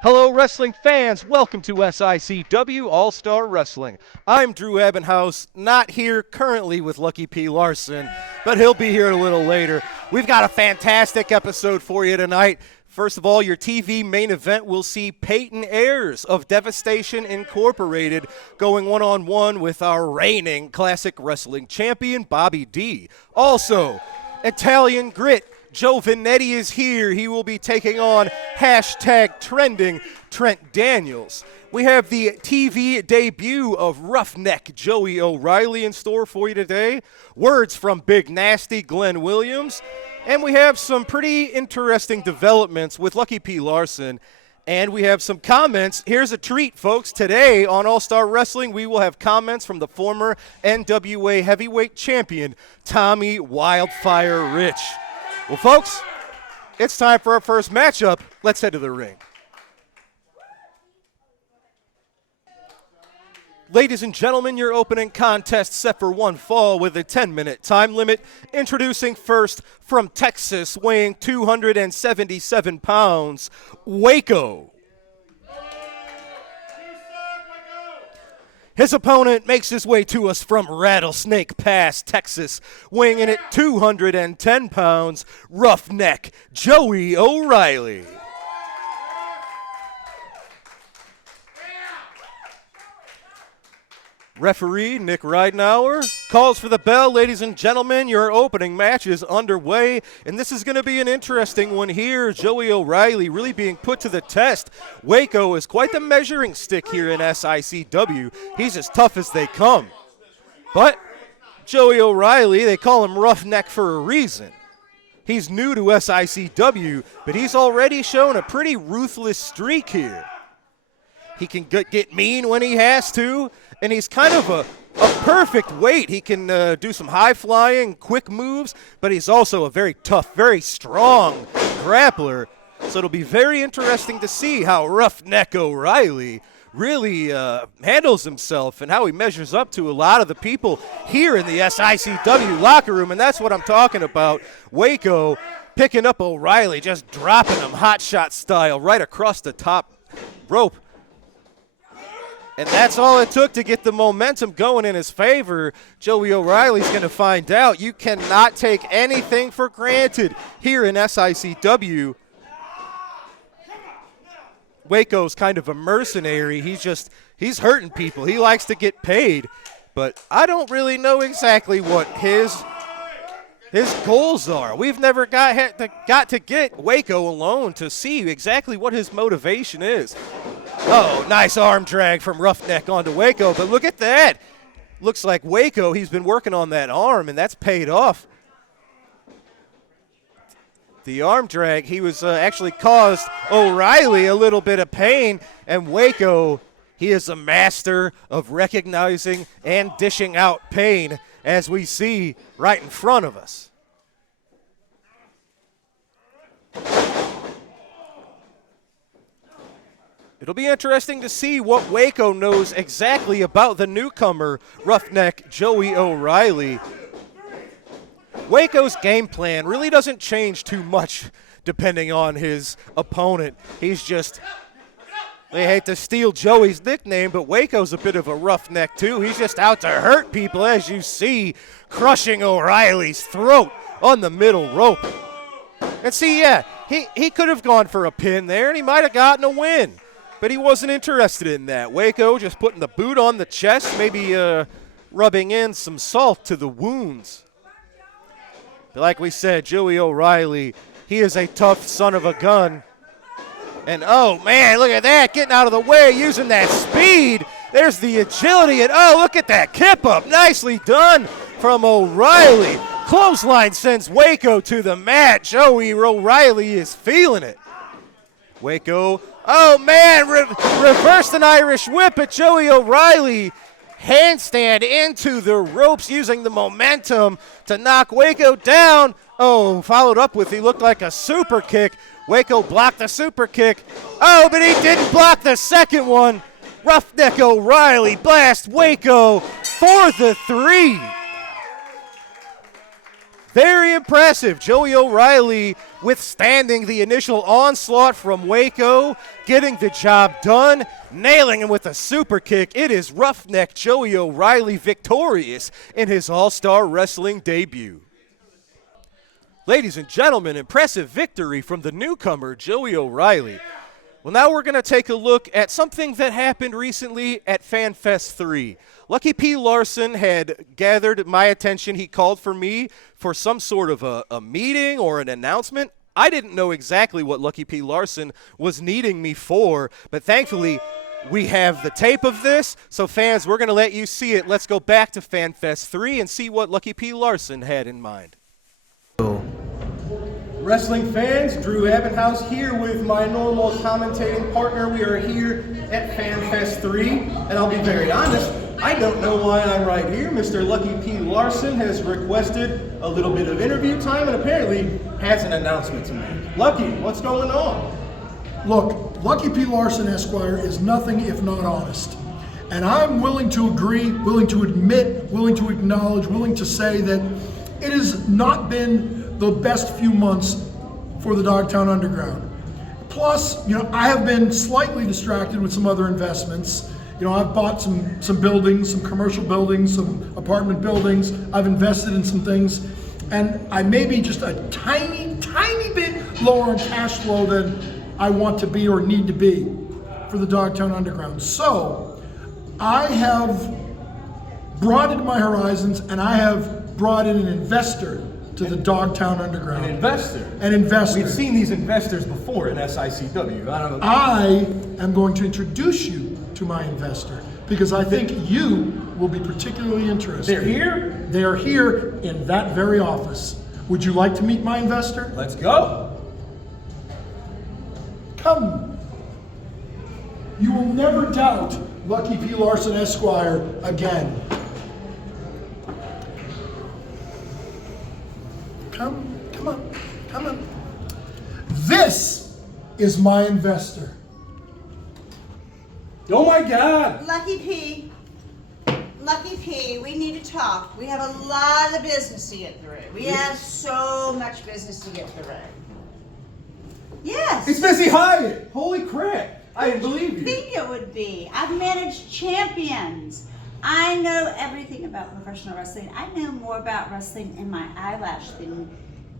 Hello, wrestling fans. Welcome to SICW All-Star Wrestling. I'm Drew Ebenhouse, not here currently with Lucky P. Larson, but he'll be here a little later. We've got a fantastic episode for you tonight. First of all, your TV main event will see Peyton Ayers of Devastation Incorporated going one-on-one with our reigning classic wrestling champion, Bobby D. Also, Italian Grit. Joe Venetti is here. He will be taking on #trending Trent Daniels. We have the TV debut of Roughneck Joey O'Reilly in store for you today. Words from Big Nasty Glenn Williams. And we have some pretty interesting developments with Lucky P. Larson. And we have some comments. Here's a treat, folks. Today on All-Star Wrestling, we will have comments from the former NWA heavyweight champion, Tommy Wildfire Rich. Well, folks, it's time for our first matchup. Let's head to the ring. Ladies and gentlemen, your opening contest set for one fall with a 10-minute time limit. Introducing first from Texas, weighing 277 pounds, Waco. His opponent makes his way to us from Rattlesnake Pass, Texas, weighing in at 210 pounds, Roughneck Joey O'Reilly. Referee Nick Ridenauer calls for the bell. Ladies and gentlemen, your opening match is underway, and this is going to be an interesting one here. Joey O'Reilly really being put to the test. Waco is quite the measuring stick here in SICW. He's as tough as they come. But Joey O'Reilly, they call him Roughneck for a reason. He's new to SICW, but he's already shown a pretty ruthless streak here. He can get mean when he has to, and he's kind of a perfect weight. He can do some high-flying, quick moves, but he's also a very tough, very strong grappler. So it'll be very interesting to see how Roughneck O'Reilly really handles himself and how he measures up to a lot of the people here in the SICW locker room, and that's what I'm talking about. Waco picking up O'Reilly, just dropping him hot shot style right across the top rope. And that's all it took to get the momentum going in his favor. Joey O'Reilly's going to find out you cannot take anything for granted here in SICW. Waco's kind of a mercenary. He's hurting people. He likes to get paid. But I don't really know exactly what his goals are. We've never got to get Waco alone to see exactly what his motivation is. Oh, nice arm drag from Roughneck onto Waco, but look at that. Looks like Waco, he's been working on that arm, and that's paid off. The arm drag, he was actually caused O'Reilly a little bit of pain, and Waco, he is a master of recognizing and dishing out pain, as we see right in front of us. It'll be interesting to see what Waco knows exactly about the newcomer, Roughneck Joey O'Reilly. Waco's game plan really doesn't change too much depending on his opponent. He's just, they hate to steal Joey's nickname, but Waco's a bit of a roughneck too. He's just out to hurt people, as you see, crushing O'Reilly's throat on the middle rope. And see, yeah, he could have gone for a pin there, and he might have gotten a win. But he wasn't interested in that. Waco just putting the boot on the chest, maybe rubbing in some salt to the wounds. But like we said, Joey O'Reilly, he is a tough son of a gun. And, oh, man, look at that, getting out of the way, using that speed. There's the agility, and, oh, look at that kip up. Nicely done from O'Reilly. Clothesline sends Waco to the mat. Joey O'Reilly is feeling it. Waco, oh man, reversed an Irish whip, but Joey O'Reilly handstand into the ropes using the momentum to knock Waco down. Oh, followed up with, he looked like a super kick. Waco blocked the super kick. Oh, but he didn't block the second one. Roughneck O'Reilly blasts Waco for the 3. Very impressive. Joey O'Reilly withstanding the initial onslaught from Waco, getting the job done, nailing him with a super kick. It is Roughneck Joey O'Reilly victorious in his All-Star Wrestling debut. Ladies and gentlemen, impressive victory from the newcomer, Joey O'Reilly. Well, now we're going to take a look at something that happened recently at FanFest 3. Lucky P. Larson had gathered my attention. He called for me for some sort of a meeting or an announcement. I didn't know exactly what Lucky P. Larson was needing me for, but thankfully we have the tape of this. So fans, we're going to let you see it. Let's go back to FanFest 3 and see what Lucky P. Larson had in mind. Wrestling fans, Drew Abbenhouse here with my normal commentating partner. We are here at FanFest 3, and I'll be very honest, I don't know why I'm right here. Mr. Lucky P. Larson has requested a little bit of interview time and apparently has an announcement to make. Lucky, what's going on? Look, Lucky P. Larson, Esquire, is nothing if not honest. And I'm willing to agree, willing to admit, willing to acknowledge, willing to say that it has not been the best few months for the Dogtown Underground. Plus, I have been slightly distracted with some other investments. I've bought some buildings, some commercial buildings, some apartment buildings. I've invested in some things, and I may be just a tiny bit lower on cash flow than I want to be or need to be for the Dogtown Underground. So, I have broadened my horizons, and I have brought in an investor to the Dogtown Underground. An investor? An investor. We've seen these investors before in SICW. I am going to introduce you to my investor because I think you will be particularly interested. They're here? They are here in that very office. Would you like to meet my investor? Let's go. Come. You will never doubt Lucky P. Larson, Esquire, again. Come on. This is my investor. Oh my God! Lucky P, we need to talk. We have a lot of business to get through. We have so much business to get through. Yes. It's Missy Hyatt! Holy crap! I didn't believe you. I think it would be. I've managed champions. I know everything about professional wrestling. I know more about wrestling in my eyelash than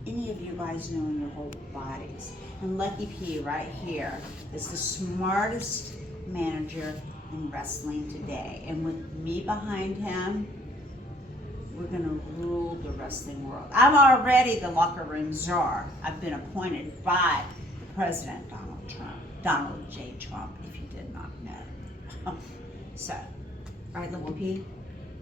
any of you guys know in your whole bodies. And Lucky P right here is the smartest manager in wrestling today. And with me behind him, we're gonna rule the wrestling world. I'm already the locker room czar. I've been appointed by the President Donald J. Trump, if you did not know. So, right, Lucky P?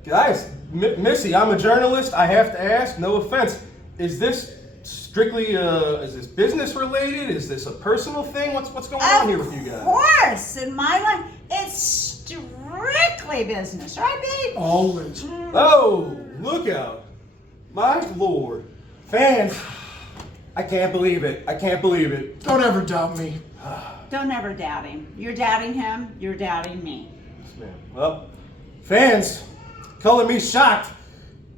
Guys, Missy, I'm a journalist. I have to ask, no offense, is this strictly, is this business related? Is this a personal thing? What's going on here with you guys? Of course, in my life, it's strictly business, right, babe? Always. Oh, look out. My Lord. Fans, I can't believe it. Don't ever doubt me. Don't ever doubt him. You're doubting him, you're doubting me. Well, fans, calling me shocked.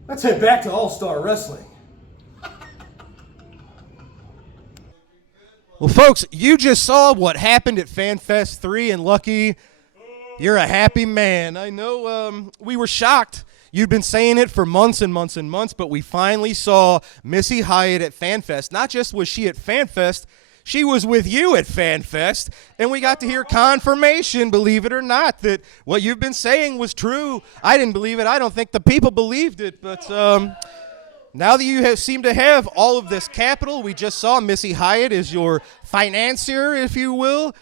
Let's head back to All-Star Wrestling. Well, folks, you just saw what happened at FanFest 3, and Lucky, you're a happy man. I know we were shocked. You'd been saying it for months and months and months, but we finally saw Missy Hyatt at FanFest. Not just was she at FanFest, she was with you at FanFest, and we got to hear confirmation, believe it or not, that what you've been saying was true. I didn't believe it. I don't think the people believed it, but now that you seem to have all of this capital, we just saw Missy Hyatt is your financier, if you will.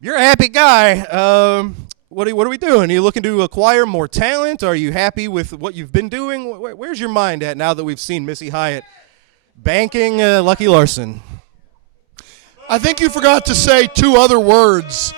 You're a happy guy. What are we doing? Are you looking to acquire more talent? Are you happy with what you've been doing? Where's your mind at now that we've seen Missy Hyatt banking Lucky Larson? I think you forgot to say two other words.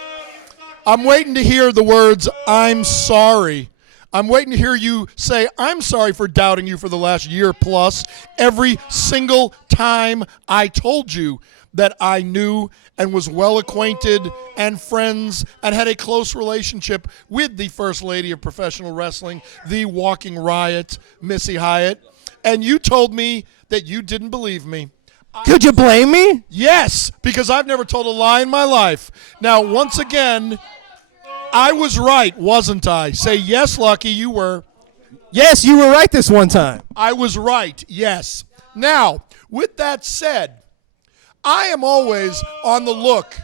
I'm waiting to hear the words, I'm sorry. I'm waiting to hear you say, I'm sorry for doubting you for the last year plus. Every single time I told you that I knew and was well acquainted and friends and had a close relationship with the First Lady of Professional Wrestling, the Walking Riot, Missy Hyatt. and you told me that you didn't believe me. Could you blame me? Yes, because I've never told a lie in my life. Now, once again, I was right, wasn't I? Say yes, Lucky, you were. Yes, you were right this one time. I was right, yes. Now, with that said, I am always on the look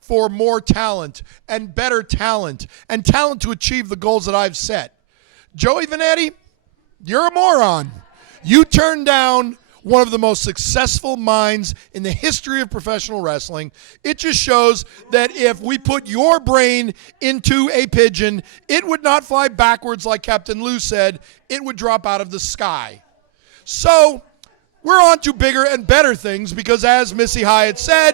for more talent and better talent and talent to achieve the goals that I've set. Joey Venetti, you're a moron. You turned down one of the most successful minds in the history of professional wrestling. It just shows that if we put your brain into a pigeon, it would not fly backwards like Captain Lou said. It would drop out of the sky. So we're on to bigger and better things because, as Missy Hyatt said,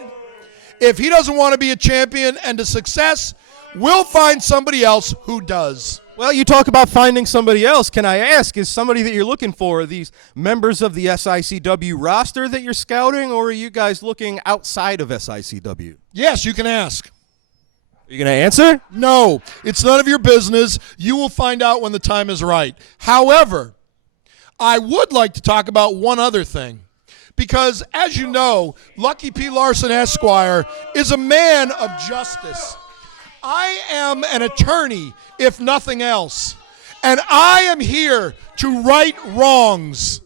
if he doesn't want to be a champion and a success, we'll find somebody else who does. Well, you talk about finding somebody else. Can I ask, is somebody that you're looking for these members of the SICW roster that you're scouting, or are you guys looking outside of SICW? Yes, you can ask. Are you going to answer? No, it's none of your business. You will find out when the time is right. However, I would like to talk about one other thing. Because, as you know, Lucky P. Larson, Esquire, is a man of justice. I am an attorney, if nothing else, and I am here to right wrongs.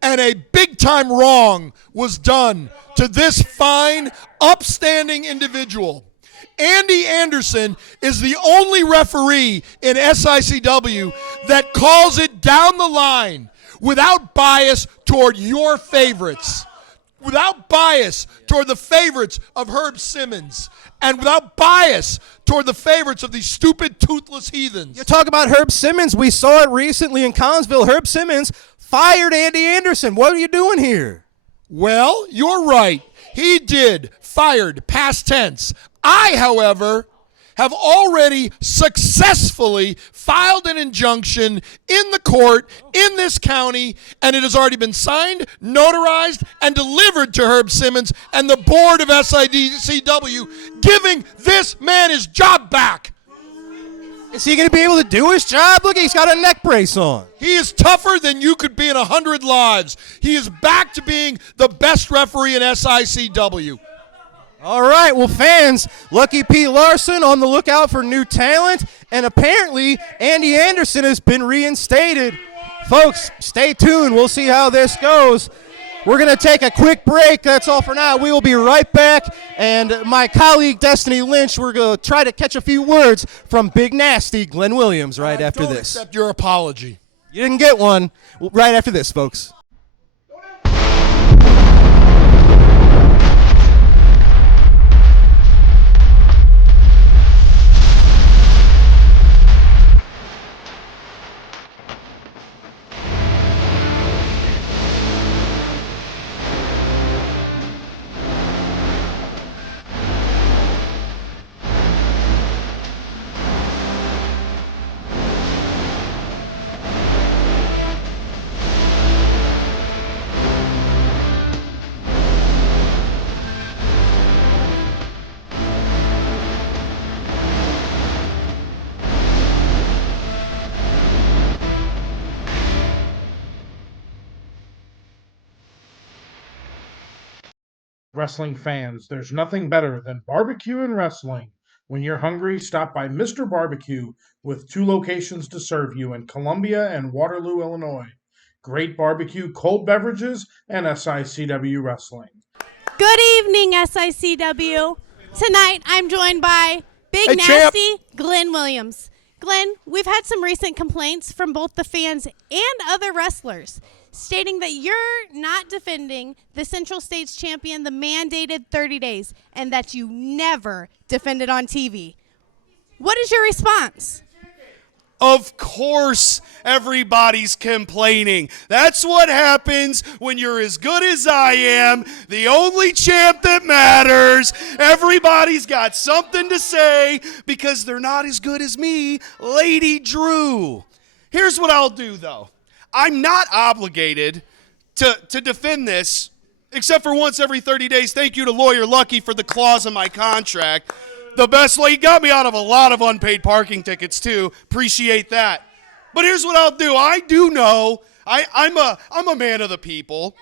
And a big-time wrong was done to this fine, upstanding individual. Andy Anderson is the only referee in SICW that calls it down the line without bias toward your favorites, without bias toward the favorites of Herb Simmons, and without bias toward the favorites of these stupid, toothless heathens. You talk about Herb Simmons. We saw it recently in Collinsville. Herb Simmons fired Andy Anderson. What are you doing here? Well, you're right. He did. Fired, past tense. I, however, have already successfully filed an injunction in the court in this county, and it has already been signed, notarized, and delivered to Herb Simmons and the board of SICW, giving this man his job back. Is he going to be able to do his job? Look, he's got a neck brace on. He is tougher than you could be in 100 lives. He is back to being the best referee in SICW. All right, well, fans, Lucky P. Larson on the lookout for new talent, and apparently Andy Anderson has been reinstated. Folks, stay tuned. We'll see how this goes. We're going to take a quick break. That's all for now. We will be right back, and my colleague Destiny Lynch, we're going to try to catch a few words from Big Nasty Glenn Williams right after Don't this. accept your apology. You didn't get one. Right after this, folks. Wrestling fans, there's nothing better than barbecue and wrestling. When you're hungry, stop by Mr. Barbecue with 2 locations to serve you in Columbia and Waterloo, Illinois. Great barbecue, cold beverages, and SICW wrestling. Good evening, SICW. Tonight, I'm joined by Big Hey, champ. Nasty Glenn Williams. Glenn, we've had some recent complaints from both the fans and other wrestlers stating that you're not defending the Central States champion the mandated 30 days and that you never defended on TV. What is your response? Of course, everybody's complaining. That's what happens when you're as good as I am, the only champ that matters. Everybody's got something to say because they're not as good as me, Lady Drew. Here's what I'll do, though. I'm not obligated to defend this, except for once every 30 days. Thank you to Lawyer Lucky for the clause in my contract. The best, he got me out of a lot of unpaid parking tickets, too. Appreciate that. But here's what I'll do. I do know I'm a man of the people.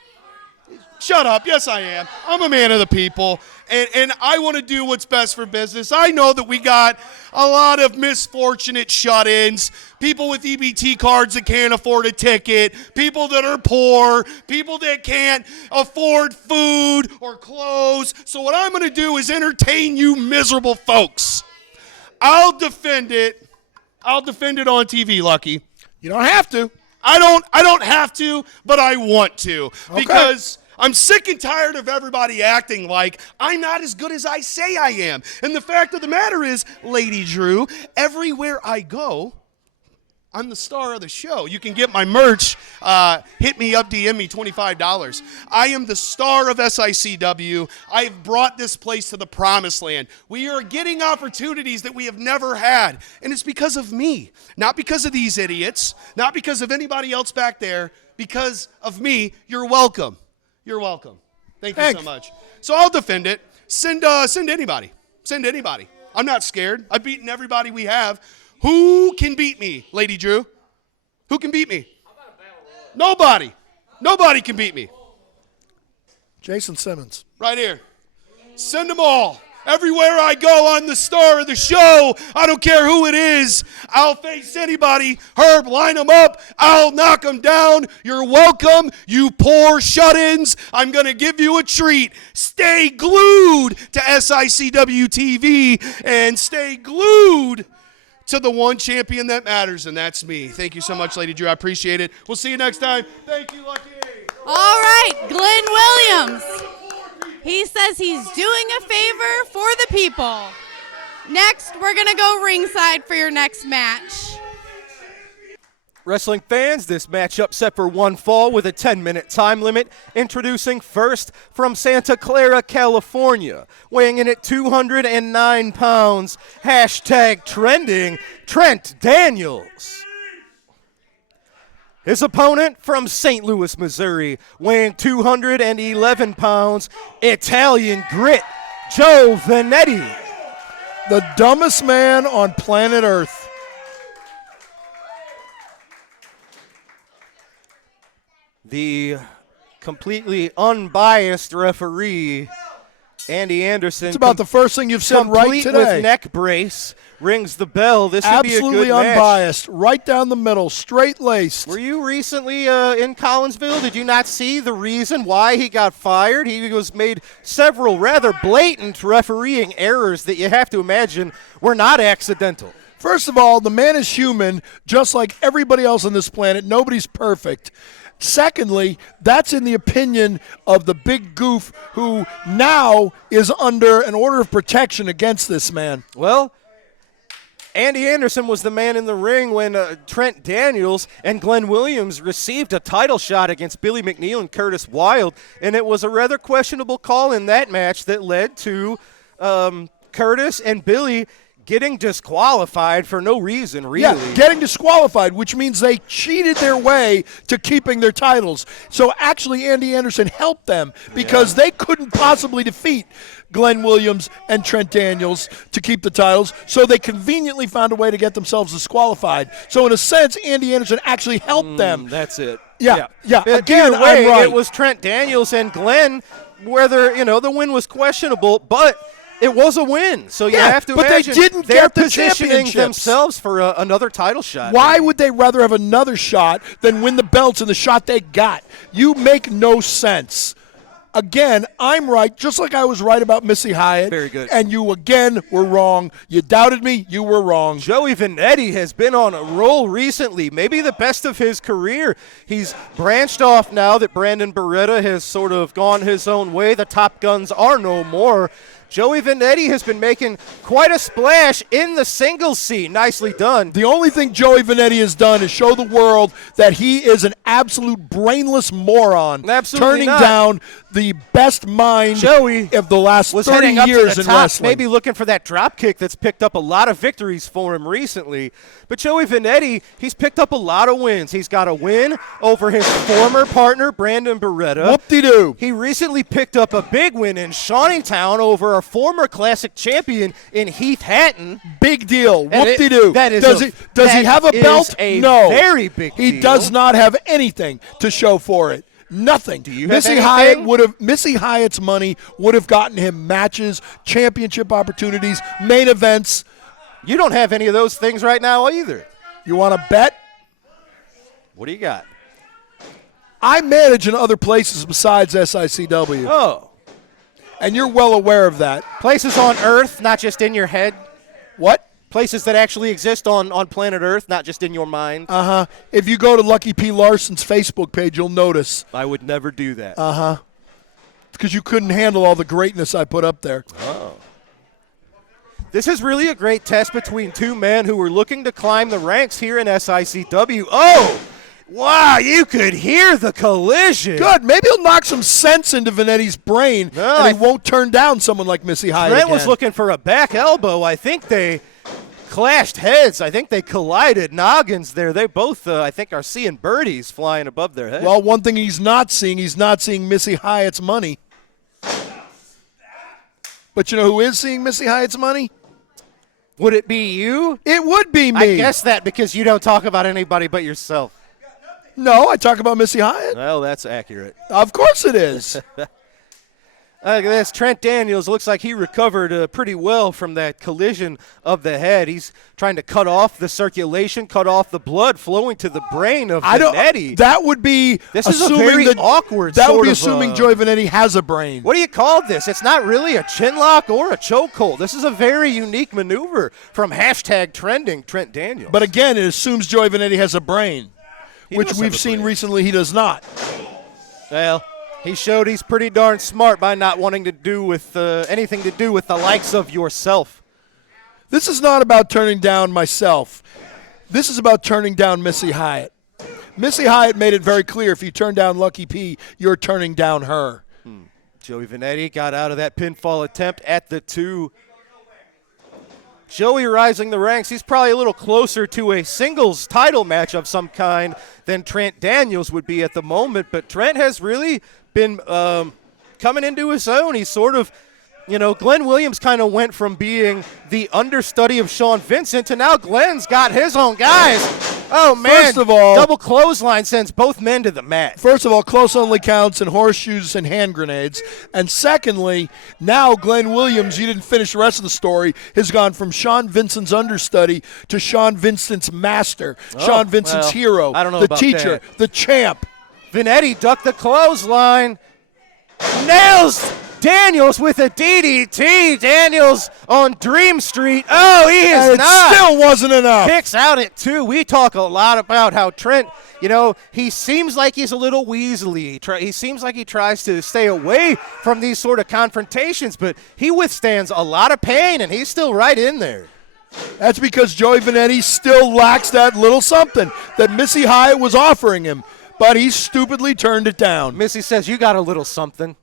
Shut up. Yes, I am. I'm a man of the people, and I want to do what's best for business. I know that we got a lot of misfortunate shut-ins, people with EBT cards that can't afford a ticket, people that are poor, people that can't afford food or clothes. So what I'm going to do is entertain you miserable folks. I'll defend it. I'll defend it on TV, Lucky. You don't have to. I don't have to, but I want to. Because I'm sick and tired of everybody acting like I'm not as good as I say I am. And the fact of the matter is, Lady Drew, everywhere I go, I'm the star of the show. You can get my merch. Hit me up, DM me $25. I am the star of SICW. I've brought this place to the promised land. We are getting opportunities that we have never had. And it's because of me. Not because of these idiots. Not because of anybody else back there. Because of me. You're welcome. You're welcome. Thank you so much. So I'll defend it. Send anybody. Send anybody. I'm not scared. I've beaten everybody we have. Who can beat me, Lady Drew? Who can beat me? Nobody. Nobody can beat me. Jason Simmons. Right here. Send them all. Everywhere I go, I'm the star of the show. I don't care who it is. I'll face anybody. Herb, line them up. I'll knock them down. You're welcome, you poor shut-ins. I'm going to give you a treat. Stay glued to SICW TV and stay glued to the one champion that matters, and that's me. Thank you so much, Lady Drew. I appreciate it. We'll see you next time. Thank you, Lucky. All right, Glenn Williams. He says he's doing a favor for the people. Next, we're going to go ringside for your next match. Wrestling fans, this matchup set for one fall with a 10-minute time limit. Introducing first from Santa Clara, California, weighing in at 209 pounds, #trending, Trent Daniels. His opponent from St. Louis, Missouri, weighing 211 pounds, Italian Grit, Joe Venetti. The dumbest man on planet Earth. The completely unbiased referee, Andy Anderson. It's about the first thing you've said right complete today. with neck brace, rings the bell. This would be a Absolutely good match. unbiased, right down the middle, straight-laced. Were you recently in Collinsville? Did you not see the reason why he got fired? He was made several rather blatant refereeing errors that you have to imagine were not accidental. First of all, the man is human, just like everybody else on this planet. Nobody's perfect. Secondly, that's in the opinion of the big goof who now is under an order of protection against this man. Well, Andy Anderson was the man in the ring when Trent Daniels and Glenn Williams received a title shot against Billy McNeil and Curtis Wilde, and it was a rather questionable call in that match that led to Curtis and Billy getting disqualified for no reason, really. Yeah, getting disqualified, which means they cheated their way to keeping their titles. So actually, Andy Anderson helped them because they couldn't possibly defeat Glenn Williams and Trent Daniels to keep the titles, so they conveniently found a way to get themselves disqualified. So in a sense, Andy Anderson actually helped them. That's it. Yeah. But Again, either way, I'm right. it was Trent Daniels and Glenn, whether, the win was questionable, but it was a win. So you have to but imagine they didn't they're get the positioning championships. themselves for another title shot. Why would they rather have another shot than win the belts in the shot they got? You make no sense. Again, I'm right, just like I was right about Missy Hyatt. Very good. And you, again, were wrong. You doubted me. You were wrong. Joey Venetti has been on a roll recently, maybe the best of his career. He's branched off now that Brandon Beretta has sort of gone his own way. The Top Guns are no more. Joey Venetti has been making quite a splash in the singles scene. Nicely done. The only thing Joey Venetti has done is show the world that he is an absolute brainless moron. Absolutely turning not. down the best mind Joey of the last was 30 heading up years to the in top, wrestling. maybe looking for that drop kick that's picked up a lot of victories for him recently. But Joey Venetti, he's picked up a lot of wins. He's got a win over his former partner, Brandon Beretta. Whoop-de-doo. He recently picked up a big win in Shawneetown over our former classic champion in Heath Hatton. Big deal. And Whoop-de-doo. that is Does that he have a is belt? a No. very big He deal. does not have anything to show for it. Nothing. Do you have anything? Missy Hyatt's money would have gotten him matches, championship opportunities, main events. You don't have any of those things right now either. You want to bet? What do you got? I manage in other places besides SICW, Oh, and you're well aware of that. places on Earth, not just in your head. What? Places that actually exist on planet Earth, not just in your mind. If you go to Lucky P. Larson's Facebook page, you'll notice. I would never do that. Because you couldn't handle all the greatness I put up there. This is really a great test between two men who were looking to climb the ranks here in SICW. Oh, wow, you could hear the collision. Good. Maybe he'll knock some sense into Venetti's brain, No, and he won't turn down someone like Missy Hyatt Trent again. was looking for a back elbow. I think they clashed heads. I think they collided noggins there. They both, I think, are seeing birdies flying above their heads. Well, one thing he's not seeing Missy Hyatt's money. But you know who is seeing Missy Hyatt's money? Would it be you? It would be me. I guess that because you don't talk about anybody but yourself. No, I talk about Missy Hyatt. Well, that's accurate. Of course it is. Look at this. Trent Daniels looks like he recovered pretty well from that collision of the head. He's trying to cut off the circulation, cut off the blood flowing to the brain of Venetti. That would be This is a assuming very that, awkward That would sort be of, assuming Joey Venetti has a brain. What do you call this? It's not really a chin lock or a chokehold. This is a very unique maneuver from #trending Trent Daniels. But again, it assumes Joey Venetti has a brain, He which does have we've a seen brain. recently he does not. Well, he showed he's pretty darn smart by not wanting to do with anything to do with the likes of yourself. This is not about turning down myself. This is about turning down Missy Hyatt. Missy Hyatt made it very clear if you turn down Lucky P, you're turning down her. Joey Venetti got out of that pinfall attempt at the 2. Joey rising the ranks. He's probably a little closer to a singles title match of some kind than Trent Daniels would be at the moment. But Trent has really been coming into his own. He's sort of, Glenn Williams kind of went from being the understudy of Sean Vincent to now Glenn's got his own guys. Oh, man. First of all- double clothesline sends both men to the mat. First of all, close only counts and horseshoes and hand grenades. And secondly, now Glenn Williams, you didn't finish the rest of the story, has gone from Sean Vincent's understudy to Sean Vincent's master, Sean Vincent's well, hero, I don't know the about teacher, that. the champ. Venetti ducked the clothesline. Nails Daniels with a DDT. Daniels on Dream Street. Oh, he is And it not. still wasn't enough. Kicks out at 2. We talk a lot about how Trent, he seems like he's a little weaselly. He seems like he tries to stay away from these sort of confrontations, but he withstands a lot of pain, and he's still right in there. That's because Joey Venetti still lacks that little something that Missy Hyatt was offering him, but he stupidly turned it down. Missy says, you got a little something.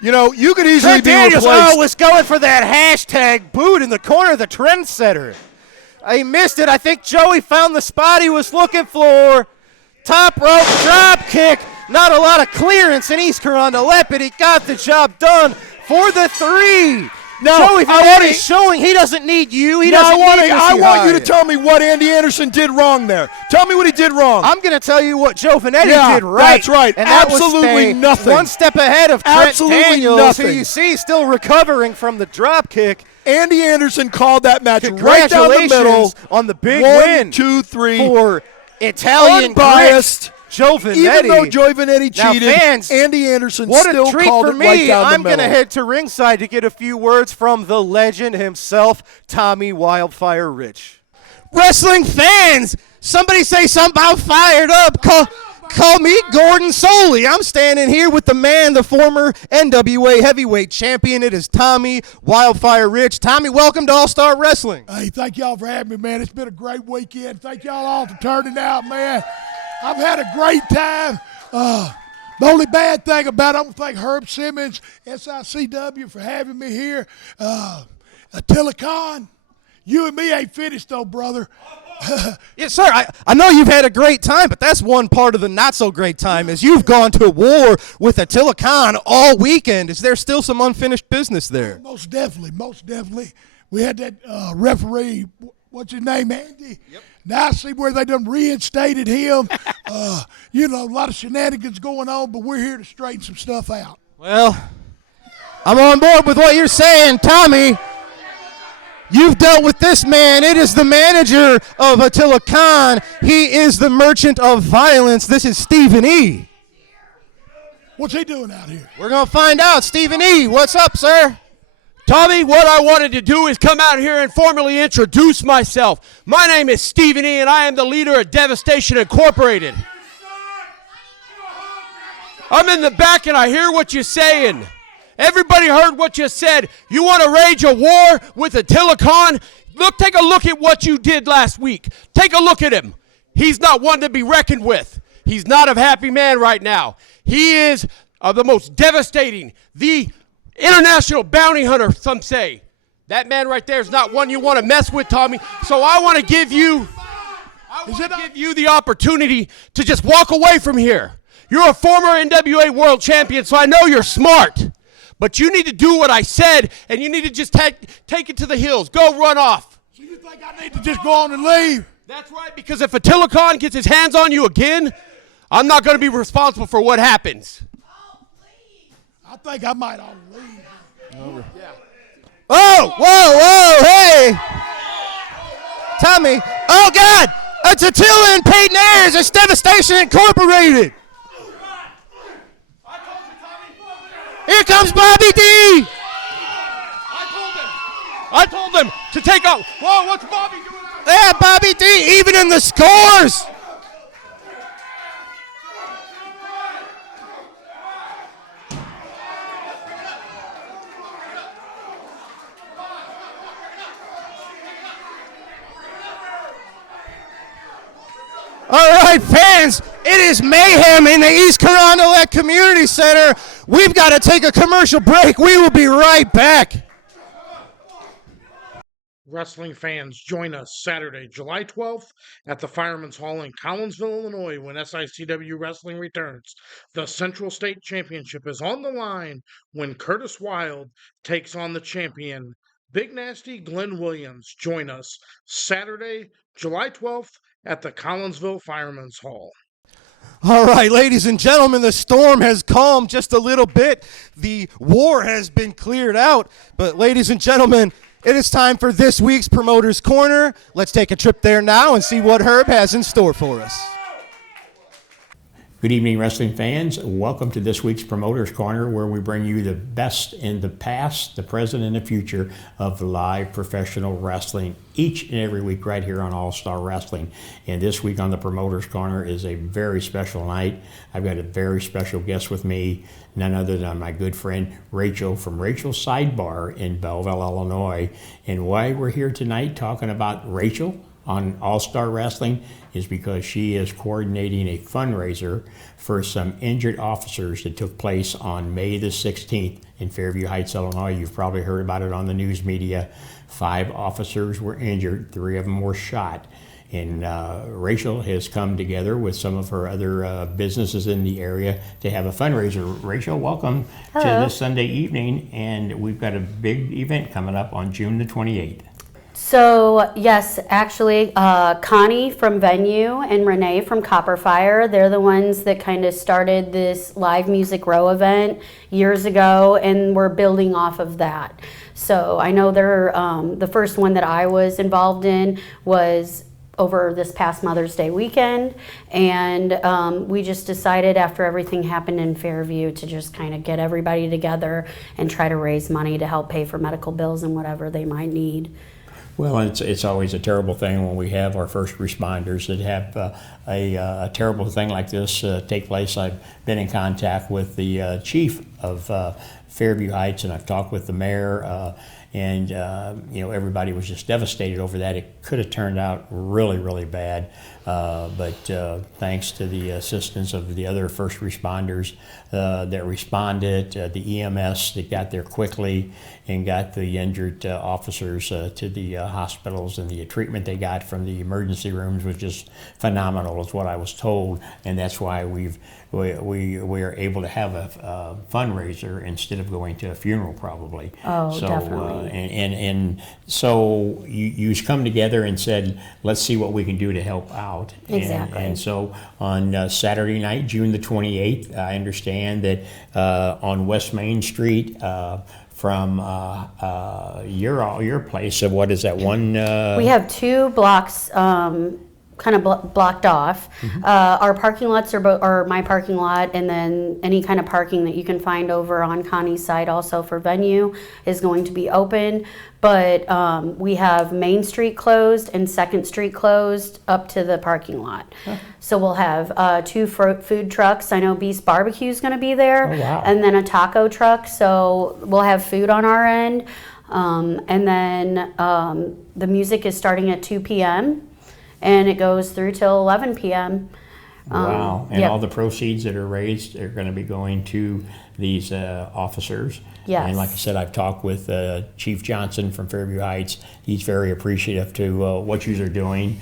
You could easily Trent be Daniels replaced. was going for that boot in the corner of the trendsetter. He missed it. I think Joey found the spot he was looking for. Top rope drop kick. Not a lot of clearance in East Carondelet, but he got the job done for the 3. Now, Joey Venetti is showing he doesn't need you. He doesn't need I Missy want you to Hyatt. tell me what Andy Anderson did wrong there. Tell me what he did wrong. I'm going to tell you what Joe Venetti Yeah, did right. that's right. And that Absolutely was stay nothing. one step ahead of Trent Absolutely Daniels, nothing. who you see still recovering from the drop kick. Andy Anderson called that match right down the Congratulations middle. on the big 1, win 2, 3. for Italian Unbiased. grit, Joe Venetti. Even though Joey Venetti Now, cheated, fans, Andy Anderson what still a treat called for it me. right down I'm the going middle. to head to ringside to get a few words from the legend himself, Tommy Wildfire Rich. Wrestling fans, somebody say something about fired up. Call me Gordon Soley. I'm standing here with the man, the former NWA heavyweight champion. It is Tommy Wildfire Rich. Tommy, welcome to All-Star Wrestling. Hey, thank y'all for having me, man. It's been a great weekend. Thank y'all all for turning out, man. I've had a great time. The only bad thing about it, I'm going to thank Herb Simmons, SICW, for having me here. Attila Khan, You and me ain't finished, though, brother. Yes, sir. I know you've had a great time, but that's one part of the not so great time is you've gone to war with Attila Khan all weekend. Is there still some unfinished business there? Most definitely, most definitely. We had that referee, what's his name, Andy? Yep. Now I see where they done reinstated him. A lot of shenanigans going on, but we're here to straighten some stuff out. Well, I'm on board with what you're saying, Tommy. You've dealt with this man. It is the manager of Attila Khan. He is the merchant of violence. This is Stephen E. What's he doing out here? We're going to find out. Stephen E., what's up, sir? Tommy, what I wanted to do is come out here and formally introduce myself. My name is Stephen E., and I am the leader of Devastation Incorporated. I'm in the back, and I hear what you're saying. Everybody heard what you said. You want to wage a war with Attila Khan? Take a look at what you did last week. Take a look at him. He's not one to be reckoned with. He's not a happy man right now. He is the most devastating, the international bounty hunter, some say. That man right there is not one you want to mess with, Tommy. So I want to give you the opportunity to just walk away from here. You're a former NWA world champion, so I know you're smart. But you need to do what I said, and you need to just take it to the hills. Go run off. So you think I need to just go on and leave? That's right, because if Attila Khan gets his hands on you again, I'm not going to be responsible for what happens. I think I might ought to leave. Yeah. Oh, whoa, hey. Tommy. Oh, God. It's Attila and Peyton Ayers. It's Devastation Incorporated. Here comes Bobby D. I told them to take out. Whoa, what's Bobby doing? Yeah, Bobby D, even in the scores. All right, fans, it is mayhem in the East Carondelet Community Center. We've got to take a commercial break. We will be right back. Wrestling fans, join us Saturday, July 12th at the Fireman's Hall in Collinsville, Illinois when SICW Wrestling returns. The Central State Championship is on the line when Curtis Wilde takes on the champion, Big Nasty Glenn Williams. Join us Saturday, July 12th at the Collinsville Fireman's Hall. All right, ladies and gentlemen, the storm has calmed just a little bit. The war has been cleared out. But ladies and gentlemen, it is time for this week's Promoter's Corner. Let's take a trip there now and see what Herb has in store for us. Good evening, wrestling fans. Welcome to this week's Promoter's Corner, where we bring you the best in the past, the present, and the future of live professional wrestling each and every week right here on All Star Wrestling. And this week on the Promoter's Corner is a very special night. I've got a very special guest with me, none other than my good friend Rachel from Rachel's Sidebar in Belleville, Illinois. And why we're here tonight talking about Rachel on All Star Wrestling is because she is coordinating a fundraiser for some injured officers that took place on May the 16th in Fairview Heights, Illinois. You've probably heard about it on the news media. 5 officers were injured, 3 of them were shot. And Rachel has come together with some of her other businesses in the area to have a fundraiser. Rachel, welcome to this Sunday evening, and we've got a big event coming up on June the 28th. So yes, actually, Connie from Venue and Renee from Copperfire, they're the ones that kind of started this Live Music Row event years ago, and we're building off of that. So I know they're the first one that I was involved in was over this past Mother's Day weekend, and we just decided after everything happened in Fairview to just kind of get everybody together and try to raise money to help pay for medical bills and whatever they might need. Well, it's always a terrible thing when we have our first responders that have a terrible thing like this take place. I've been in contact with the chief of Fairview Heights, and I've talked with the mayor, and everybody was just devastated over that. It could have turned out really, really bad, but thanks to the assistance of the other first responders that responded, the EMS that got there quickly and got the injured officers to the hospitals, and the treatment they got from the emergency rooms was just phenomenal, is what I was told, and that's why we are able to have a fundraiser instead of going to a funeral, probably. Oh, definitely. And so you come together and said, let's see what we can do to help out. Exactly. And so on Saturday night, June the 28th, I understand that on West Main Street, from your place, of what is that one? We have 2 blocks kind of blocked off. Our parking lots are my parking lot, and then any kind of parking that you can find over on Connie's side also for venue is going to be open. But we have Main Street closed and 2nd Street closed up to the parking lot. So we'll have 2 food trucks. I know Beast Barbecue is going to be there. Oh, wow. And then a taco truck. So we'll have food on our end. And then the music is starting at 2 p.m. and it goes through till 11 p.m. Wow. And all the proceeds that are raised are going to be going to these officers. Yes. And like I said, I've talked with Chief Johnson from Fairview Heights. He's very appreciative to what you are doing.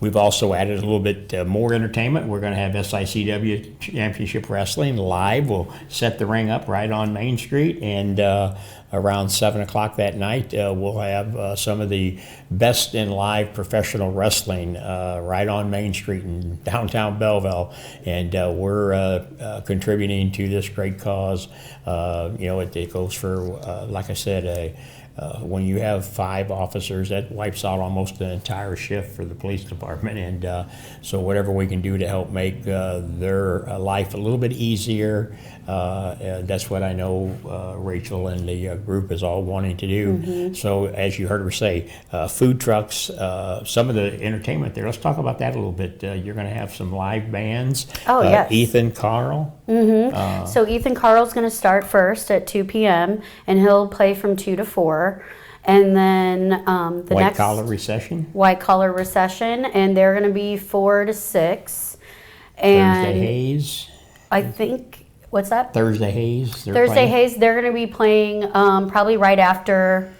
We've also added a little bit more entertainment. We're going to have SICW Championship Wrestling live. We'll set the ring up right on Main Street, and around 7 o'clock that night, we'll have some of the best in live professional wrestling right on Main Street in downtown Belleville. And we're contributing to this great cause. It goes for, like I said, when you have 5 officers, that wipes out almost an entire shift for the police department. And so whatever we can do to help make their life a little bit easier, that's what I know Rachel and the group is all wanting to do. So as you heard her say, food trucks, some of the entertainment there, let's talk about that a little bit. You're going to have some live bands. Oh, yes. Ethan Carl. So Ethan Carl's going to start first at 2 p.m. and he'll play from 2 to 4. And then the White next Collar Recession. White Collar Recession, and they're going to be 4 to 6. And Thursday Haze. I think, what's that? Thursday Haze. Thursday Haze, they're going to be playing probably right after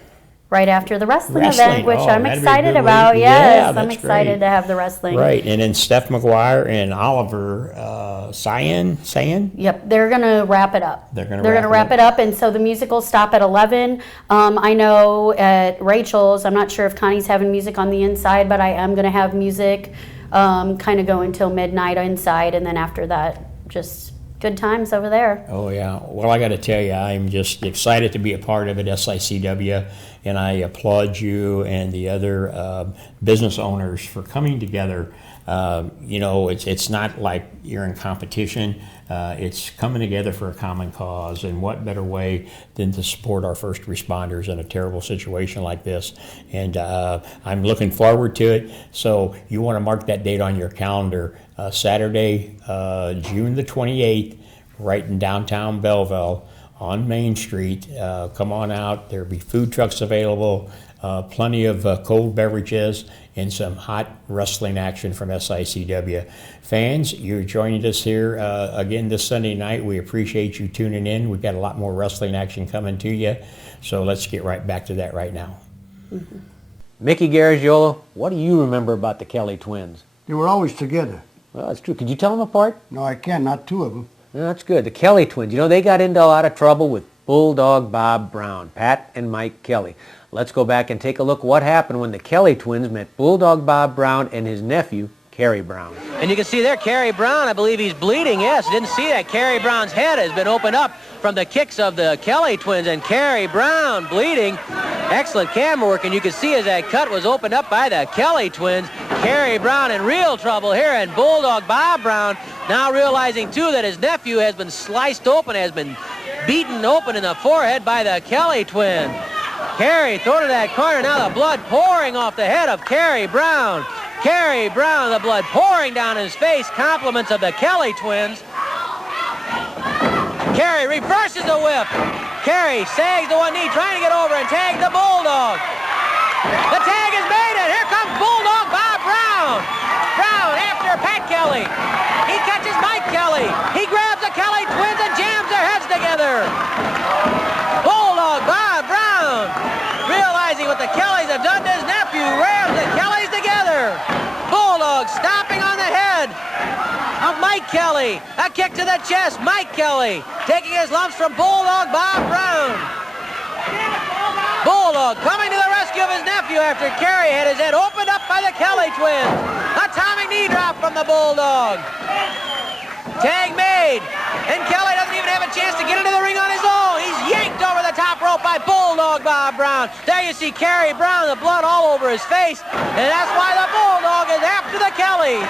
the wrestling event, which I'm excited about. Yes, I'm excited to have the wrestling. Right, and then Steph McGuire and Oliver Cyan. Yep, they're going to wrap it up. They're going to wrap it up, and so the music will stop at 11. I know at Rachel's, I'm not sure if Connie's having music on the inside, but I am going to have music kind of go until midnight inside, and then after that, just good times over there. Oh, yeah. Well, I got to tell you, I'm just excited to be a part of it, SICW, and I applaud you and the other business owners for coming together. It's not like you're in competition. It's coming together for a common cause, and what better way than to support our first responders in a terrible situation like this. And I'm looking forward to it. So you want to mark that date on your calendar, Saturday, June the 28th, right in downtown Belleville on Main Street. Come on out. There'll be food trucks available, plenty of cold beverages, and some hot wrestling action from SICW. Fans, you're joining us here again this Sunday night. We appreciate you tuning in. We've got a lot more wrestling action coming to you. So let's get right back to that right now. Mickey Garagiola, what do you remember about the Kelly twins? They were always together. Well, that's true. Could you tell them apart? No, I can't. Not 2 of them. Yeah, that's good. The Kelly twins, they got into a lot of trouble with Bulldog Bob Brown, Pat and Mike Kelly. Let's go back and take a look what happened when the Kelly twins met Bulldog Bob Brown and his nephew, Kerry Brown. And you can see there, Kerry Brown, I believe he's bleeding. Yes, didn't see that. Kerry Brown's head has been opened up from the kicks of the Kelly twins, and Kerry Brown bleeding. Excellent camera work, and you can see as that cut was opened up by the Kelly twins. Kerry Brown in real trouble here, and Bulldog Bob Brown now realizing, too, that his nephew has been sliced open, has been beaten open in the forehead by the Kelly twins. Kerry thrown to that corner, now the blood pouring off the head of Kerry Brown. Kerry Brown, the blood pouring down his face, compliments of the Kelly twins. Kerry reverses the whip. Carey sags to one knee, trying to get over and tag the Bulldog. The tag is made, and here comes Bulldog Bob Brown. Brown after Pat Kelly. He catches Mike Kelly. He grabs the Kelly twins and jams their heads together. Bulldog Bob Brown, realizing what the Kellys have done to his nephew, rams the Kellys together. Bulldog stomping on the head of Mike Kelly. A kick to the chest. Mike Kelly taking his lumps from Bulldog Bob Brown. Bulldog coming to the rescue of his nephew after Carey had his head opened up by the Kelly twins. A Tommy knee drop from the Bulldog. Tag made. And Kelly doesn't even have a chance to get into the ring on his own. He's yanked over the top rope by Bulldog Bob Brown. There you see Carey Brown, the blood all over his face. And that's why the Bulldog is after the Kellys.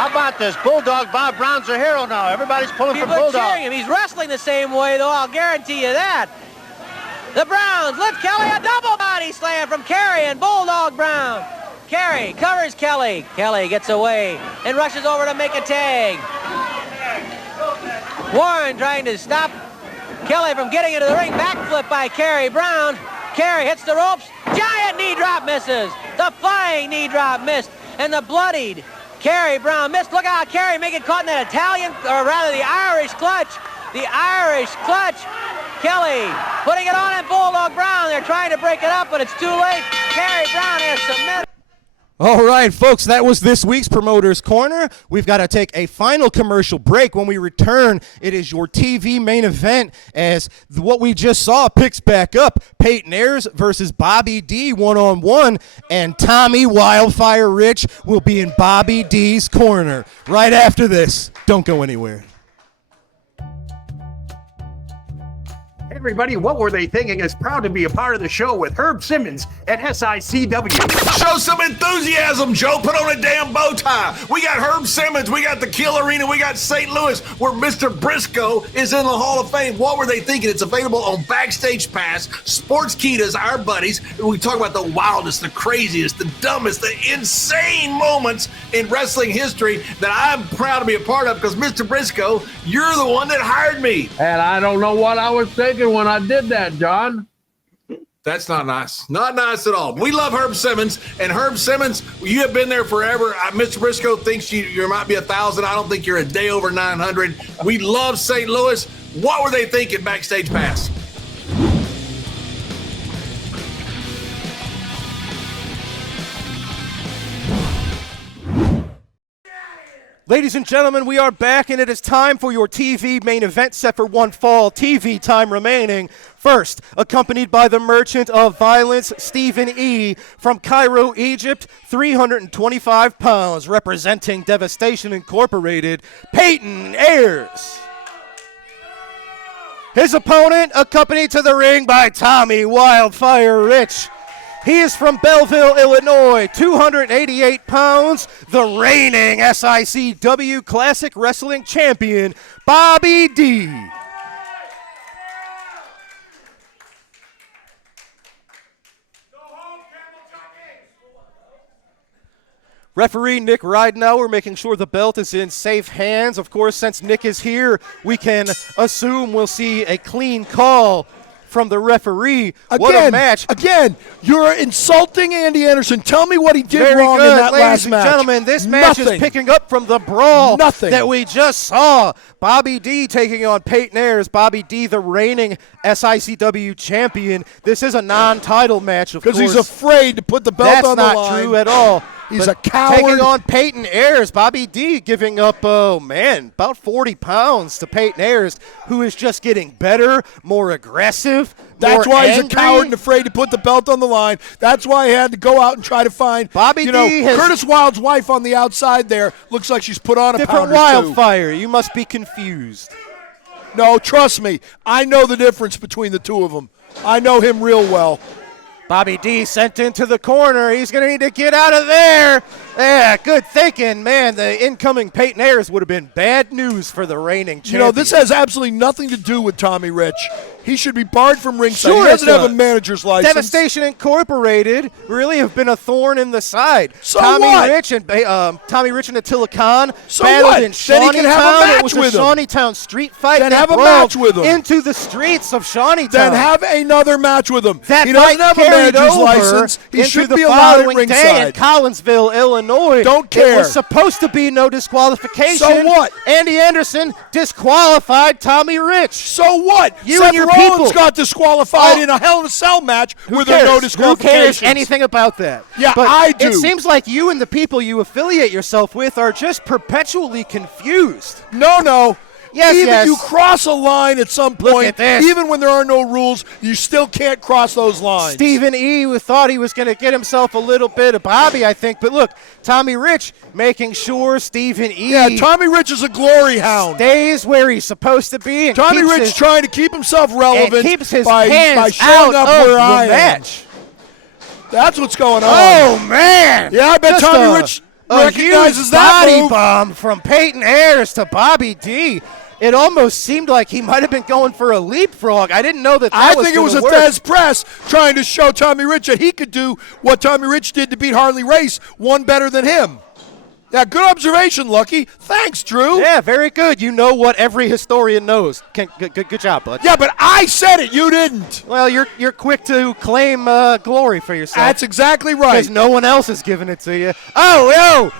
How about this? Bulldog Bob Brown's a hero now. Everybody's pulling for People are Bulldog. cheering him. He's wrestling the same way, though, I'll guarantee you that. The Browns lift Kelly, a double body slam from Carey and Bulldog Brown. Carey covers Kelly. Kelly gets away and rushes over to make a tag. Warren trying to stop Kelly from getting into the ring. Backflip by Carey Brown. Carey hits the ropes. Giant knee drop misses. The flying knee drop missed. And the bloodied Carey Brown missed. Look out, Carey may get caught in that Italian, or rather the Irish clutch. The Irish clutch. Kelly putting it on, and Bulldog Brown. They're trying to break it up, but it's too late. Carey Brown has submitted. All right, folks, that was this week's Promoter's Corner. We've got to take a final commercial break. When we return, it is your TV main event as what we just saw picks back up. Peyton Ayers versus Bobby D one-on-one, and Tommy Wildfire Rich will be in Bobby D's corner right after this. Don't go anywhere. Hey everybody, What Were They Thinking is proud to be a part of the show with Herb Simmons at SICW. Show some enthusiasm, Joe. Put on a damn bow tie. We got Herb Simmons, we got the Kill Arena, we got St. Louis, where Mr. Briscoe is in the Hall of Fame. What Were They Thinking? It's available on Backstage Pass. Sports Kita's our buddies. We talk about the wildest, the craziest, the dumbest, the insane moments in wrestling history that I'm proud to be a part of because, Mr. Briscoe, you're the one that hired me. And I don't know what I was thinking when I did that, John. That's not nice. Not nice at all. We love Herb Simmons, and Herb Simmons, you have been there forever. Mr. Briscoe thinks you might be 1,000. I don't think you're a day over 900. We love St. Louis. What were they thinking, Backstage Pass? Ladies and gentlemen, we are back, and it is time for your TV main event set for one fall. TV time remaining. First, accompanied by the Merchant of Violence, Stephen E. from Cairo, Egypt, 325 pounds, representing Devastation Incorporated, Peyton Ayers. His opponent, accompanied to the ring by Tommy Wildfire Rich. He is from Belleville, Illinois, 288 pounds, the reigning SICW Classic Wrestling Champion, Bobby D. Referee Nick Ridenauer making sure the belt is in safe hands. Of course, since Nick is here, we can assume we'll see a clean call from the referee. What a match. Again, you're insulting Andy Anderson. Tell me what he did wrong in that last match. Ladies and gentlemen, this match is picking up from the brawl that we just saw. Bobby D taking on Peyton Ayers. Bobby D, the reigning SICW champion. This is a non-title match, of course. Because he's afraid to put the belt on the line. That's not true at all. He's But a coward. Taking on Peyton Ayers. Bobby D giving up, about 40 pounds to Peyton Ayers, who is just getting better, more aggressive. That's more why he's a angry. coward and afraid to put the belt on the line. That's why he had to go out and try to find Bobby D has Curtis Wilde's wife on the outside there. Looks like she's put on a different pound or Wildfire. You must be confused. No, trust me. I know the difference between the two of them. I know him real well. Bobby D sent into the corner. He's going to need to get out of there. Yeah, good thinking. Man, the incoming Peyton Ayers would have been bad news for the reigning champion. You know, this has absolutely nothing to do with Tommy Rich. he should be barred from ringside. Sure, He doesn't it have a does. manager's license. Devastation Incorporated really have been a thorn in the side. So Tommy what? Rich and Attila Khan So battled what? in Then he can have a Shawneetown. match It was a with him. Shawneetown street fight. Then that have a brawled match with him. into the streets of Shawneetown. Then have another match with him. That He doesn't fight have a carried manager's over license. He into should the be allowed at following day in ringside. Collinsville, Illinois. Don't It care. was supposed to be no disqualification. So what? Andy Anderson disqualified Tommy Rich. So what? You Seth and your Rollins people got disqualified in a Hell in a Cell match where there are no Who disqualifications. cares anything about that? Yeah, but I do. It seems like you and the people you affiliate yourself with are just perpetually confused. No. Yes, even yes. you cross a line at some Look point, at this. even when there are no rules, you still can't cross those lines. Stephen E. thought he was going to get himself a little bit of Bobby, I think. But look, Tommy Rich making sure Stephen E. Yeah, Tommy Rich is a glory hound. Stays where he's supposed to be. And Tommy keeps Rich his, trying to keep himself relevant and keeps his by hands showing out up of where the I am. match. That's what's going on. Oh, man. Yeah, I bet Just Tommy Rich a recognizes huge that body move. bomb from Peyton Ayers to Bobby D. It almost seemed like he might have been going for a leapfrog. I didn't know that I was think it was a work. Thez Press trying to show Tommy Rich that he could do what Tommy Rich did to beat Harley Race, one better than him. Yeah, good observation, Lucky. Thanks, Drew. Yeah, very good. You know what every historian knows. Good job, bud. Yeah, but I said it. You didn't. Well, you're quick to claim glory for yourself. That's exactly right. Because no one else is giving it to you. Oh, yo!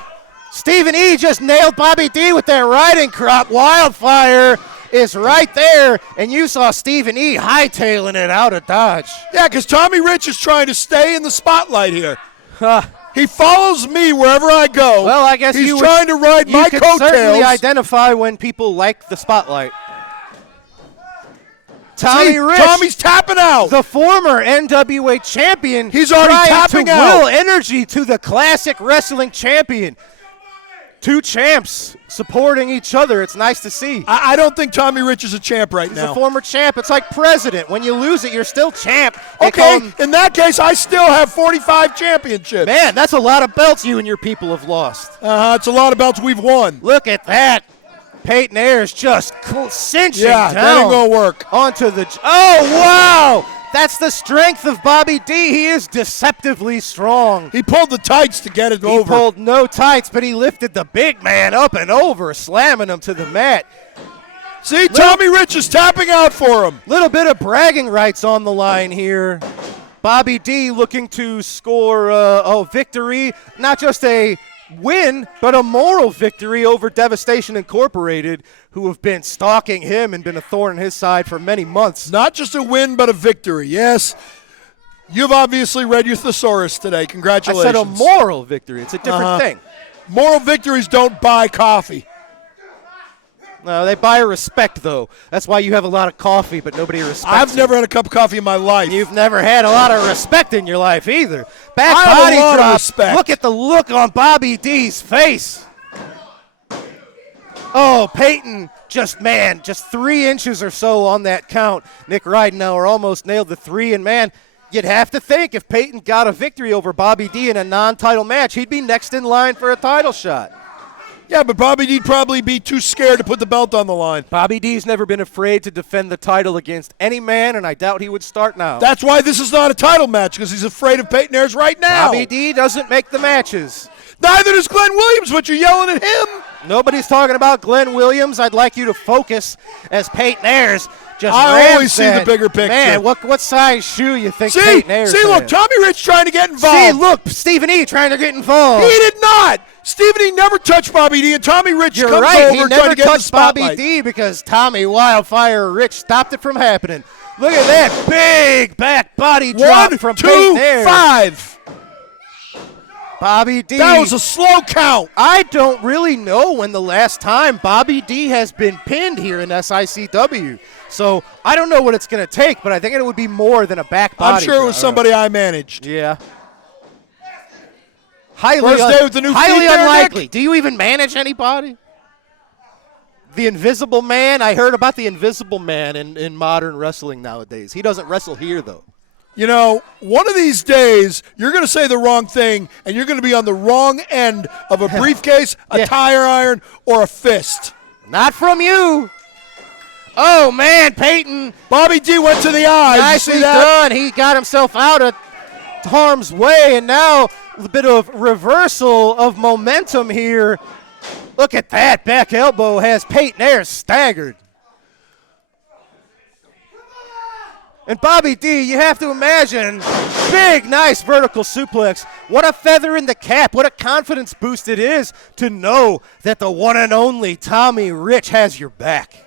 Stephen E. just nailed Bobby D with that riding crop. Wildfire is right there, and you saw Stephen E. hightailing it out of Dodge. Yeah, because Tommy Rich is trying to stay in the spotlight here. He follows me wherever I go. Well, I guess he's trying to ride my you can certainly coattails. identify when people like the spotlight. Tommy Rich, Tommy's tapping out. The former NWA champion. He's already trying tapping to out. will energy to the classic wrestling champion. Two champs supporting each other. It's nice to see. I don't think Tommy Rich is a champ right He's now. a former champ. It's like president. When you lose it, you're still champ. They call Okay, him- in that case, I still have 45 championships. Man, that's a lot of belts you and your people have lost. It's a lot of belts we've won. Look at that. Peyton Ayers just cinching Yeah, down. that ain't gonna work. Onto the... Oh, wow! That's the strength of Bobby D. He is deceptively strong. He pulled the tights to get it over. He pulled no tights, but he lifted the big man up and over, slamming him to the mat. See, Tommy Rich is tapping out for him. Little bit of bragging rights on the line here. Bobby D looking to score a victory, not just a win, but a moral victory over Devastation Incorporated, who have been stalking him and been a thorn in his side for many months. Not just a win, but a victory. Yes. You've obviously read your thesaurus today. Congratulations. I said a moral victory. It's a different thing. Moral victories don't buy coffee. No, they buy respect, though. That's why you have a lot of coffee, but nobody respects I've you. never had a cup of coffee in my life. You've never had a lot of respect in your life either. Back I have a body lot of drop. respect. Look at the look on Bobby D's face. Oh, Peyton, just 3 inches or so on that count. Nick Ridenauer almost nailed the 3, and man, you'd have to think if Peyton got a victory over Bobby D in a non-title match, he'd be next in line for a title shot. Yeah, but Bobby D'd probably be too scared to put the belt on the line. Bobby D's never been afraid to defend the title against any man, and I doubt he would start now. That's why this is not a title match, because he's afraid of Peyton Ayers right now. Bobby D doesn't make the matches. Neither does Glenn Williams, but you're yelling at him. Nobody's talking about Glenn Williams. I'd like you to focus as Peyton Ayers just I rams always see that. the bigger picture. Man, what size shoe you think Peyton Ayers look, has? Tommy Rich trying to get involved. See, look, Stephen E. trying to get involved. He did not. Stephen E. never touched Bobby D, and Tommy Rich You're comes right. over He trying never to get in the touched Bobby spotlight. D because Tommy Wildfire Rich stopped it from happening. Look at that big back body drop 1, from 2, Peyton Ayers. 5. Bobby D. That was a slow count. I don't really know when the last time Bobby D has been pinned here in SICW. So I don't know what it's going to take, but I think it would be more than a back body. I'm sure it was somebody I managed. Yeah. Highly, First day with the new highly feet there, unlikely. Nick? Do you even manage anybody? The Invisible Man? I heard about the Invisible Man in modern wrestling nowadays. He doesn't wrestle here, though. You know, one of these days, you're going to say the wrong thing, and you're going to be on the wrong end of a briefcase, a tire iron, or a fist. Not from you. Oh, man, Peyton. Bobby D went to the eyes. Nicely You see that? done. He got himself out of harm's way, and now a bit of reversal of momentum here. Look at that. Back elbow has Peyton Ayers staggered. And Bobby D, you have to imagine, big, nice vertical suplex. What a feather in the cap. What a confidence boost it is to know that the one and only Tommy Rich has your back.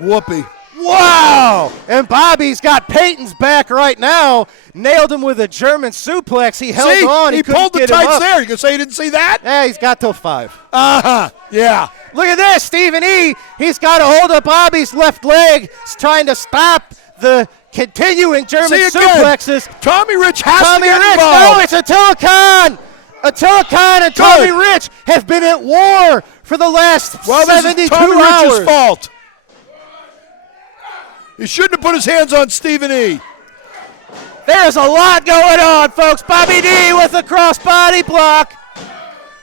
Whoopee. Wow! And Bobby's got Peyton's back right now. Nailed him with a German suplex. He held on. He couldn't pulled the get him tights up. there. You can say you didn't see that? Yeah, he's got till 5. Uh-huh. Yeah. Look at this. Stephen E. He's got a hold of Bobby's left leg. He's trying to stop the continuing German suplexes. Tommy Rich has Tommy to get Rich. involved. No, it's Attila Khan. Attila Khan and Tommy Rich have been at war for the last 72 this is Tommy hours. Rich's fault. He shouldn't have put his hands on Stephen E. There's a lot going on, folks. Bobby D with a crossbody block.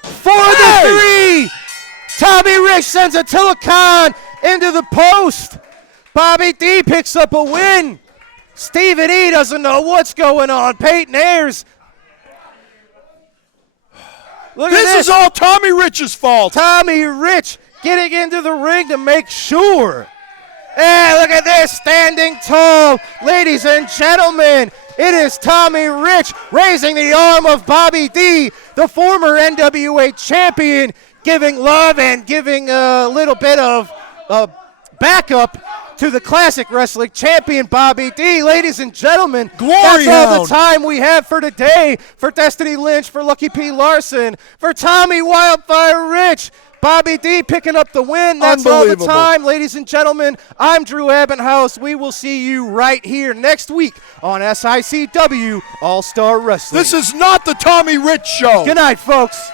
For the 3. Tommy Rich sends Attila Khan into the post. Bobby D picks up a win. Stephen E doesn't know what's going on. Peyton Ayers. Look at This is all Tommy Rich's fault. Tommy Rich getting into the ring to make sure. Hey, look at this, standing tall. Ladies and gentlemen, it is Tommy Rich raising the arm of Bobby D, the former NWA champion, giving love and giving a little bit of backup to the classic wrestling champion, Bobby D. Ladies and gentlemen, Glory that's all Hound. the time we have for today. For Destiny Lynch, for Lucky P. Larson, for Tommy Wildfire Rich, Bobby D picking up the win. That's all the time. Ladies and gentlemen, I'm Drew Abbenhouse. We will see you right here next week on SICW All-Star Wrestling. This is not the Tommy Rich Show. Good night, folks.